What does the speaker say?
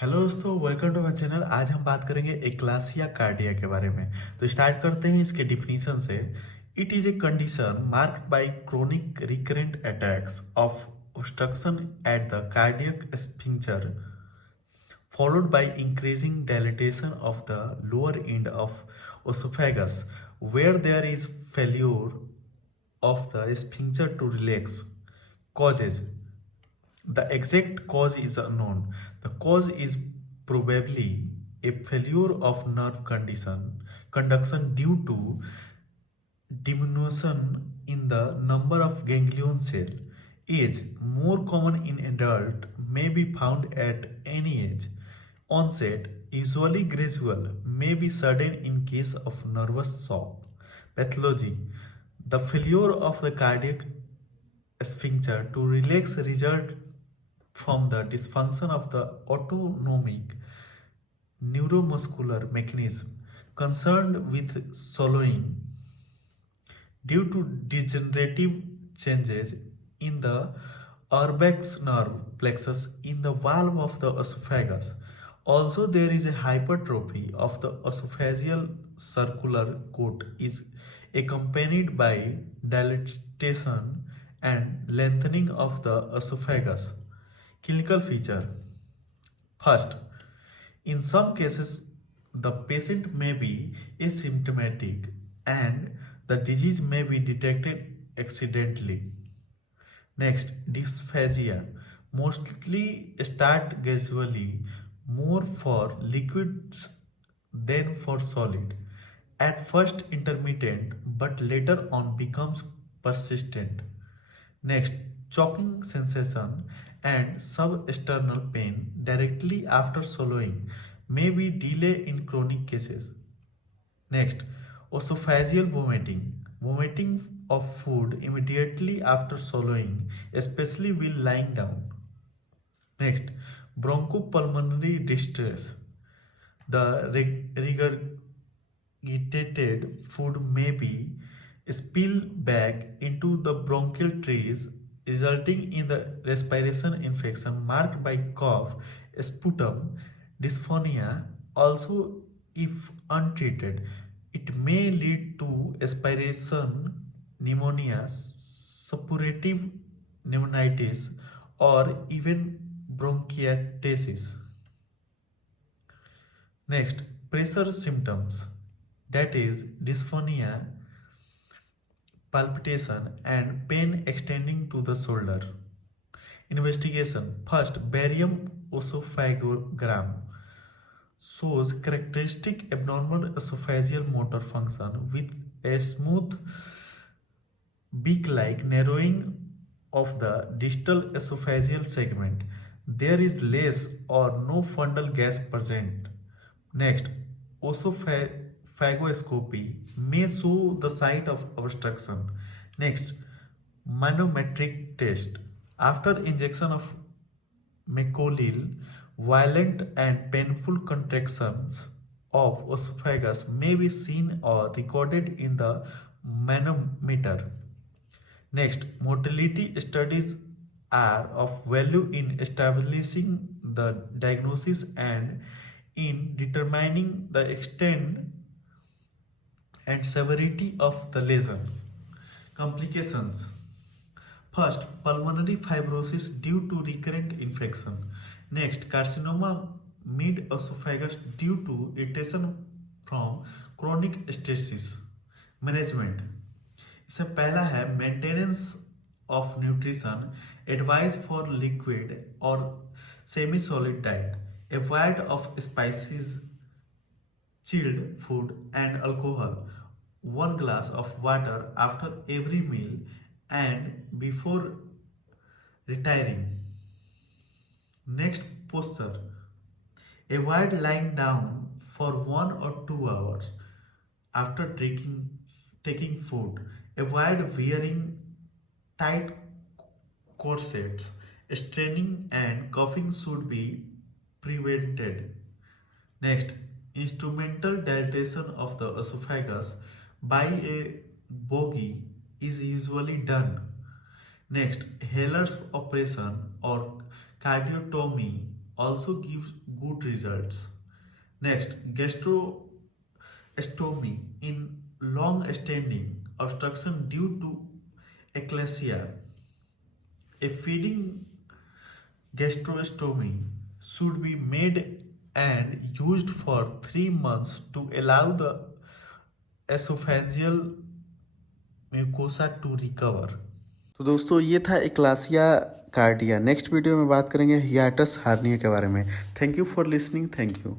Hello दोस्तों, welcome to my channel. आज हम बात करेंगे एक्लासिया कार्डिया के बारे में। तो स्टार्ट करते हैं इसके डिफिनीशन से। It is a condition marked by chronic recurrent attacks of obstruction at the cardiac sphincter followed by increasing dilatation of the lower end of esophagus where there is failure of the sphincter to relax. Causes: the exact cause is unknown. The cause is probably a failure of nerve conduction due to diminution in the number of ganglion cells. Age: more common in adult, may be found at any age. Onset: usually gradual, may be sudden in case of nervous shock. Pathology: the failure of the cardiac sphincter to relax result from the dysfunction of the autonomic neuromuscular mechanism concerned with swallowing due to degenerative changes in the urbex nerve plexus in the valve of the esophagus. Also, there is a hypertrophy of the esophageal circular coat is accompanied by dilatation and lengthening of the esophagus. Clinical feature: first, in some cases, the patient may be asymptomatic and the disease may be detected accidentally. Next, dysphagia mostly start gradually, more for liquids than for solid. At first intermittent, but later on becomes persistent. Next, choking sensation and substernal pain directly after swallowing may be delay in chronic cases. Next, esophageal vomiting. Vomiting of food immediately after swallowing, especially while lying down. Next, bronchopulmonary distress. The regurgitated food may be spilled back into the bronchial trees, resulting in the respiration infection marked by cough, sputum, dysphonia. Also, if untreated, it may lead to aspiration pneumonia, suppurative pneumonitis, or even bronchiectasis. Next, pressure symptoms, that is dysphonia, palpitation, and pain extending to the shoulder. Investigation: first, barium esophagogram shows characteristic abnormal esophageal motor function with a smooth beak-like narrowing of the distal esophageal segment. There is less or no fundal gas present. Next, oesophagoscopy may show the site of obstruction. Next, manometric test. After injection of Meconiil, violent and painful contractions of esophagus may be seen or recorded in the manometer. Next, motility studies are of value in establishing the diagnosis and in determining the extent and severity of the lesion. Complications: first, pulmonary fibrosis due to recurrent infection. Next, carcinoma mid-esophagus due to irritation from chronic stasis. Management: इससे पहला है maintenance of nutrition, advice for liquid और semi solid diet, avoid of spices, chilled food and alcohol, 1 glass of water after every meal and before retiring. Next, posture: avoid lying down for 1 or 2 hours after taking food. Avoid wearing tight corsets. Straining and coughing should be prevented. Next, instrumental dilatation of the esophagus by a bogey is usually done. Next, Heller's operation or cardiotomy also gives good results. Next, gastrostomy in long-standing obstruction due to achalasia. A feeding gastrostomy should be made and used for 3 months to allow the esophageal mucosa to recover. तो दोस्तों ये था एक्लासिया cardia. Next video में बात करेंगे हियाटस hernia के बारे में। Thank you for listening. Thank you.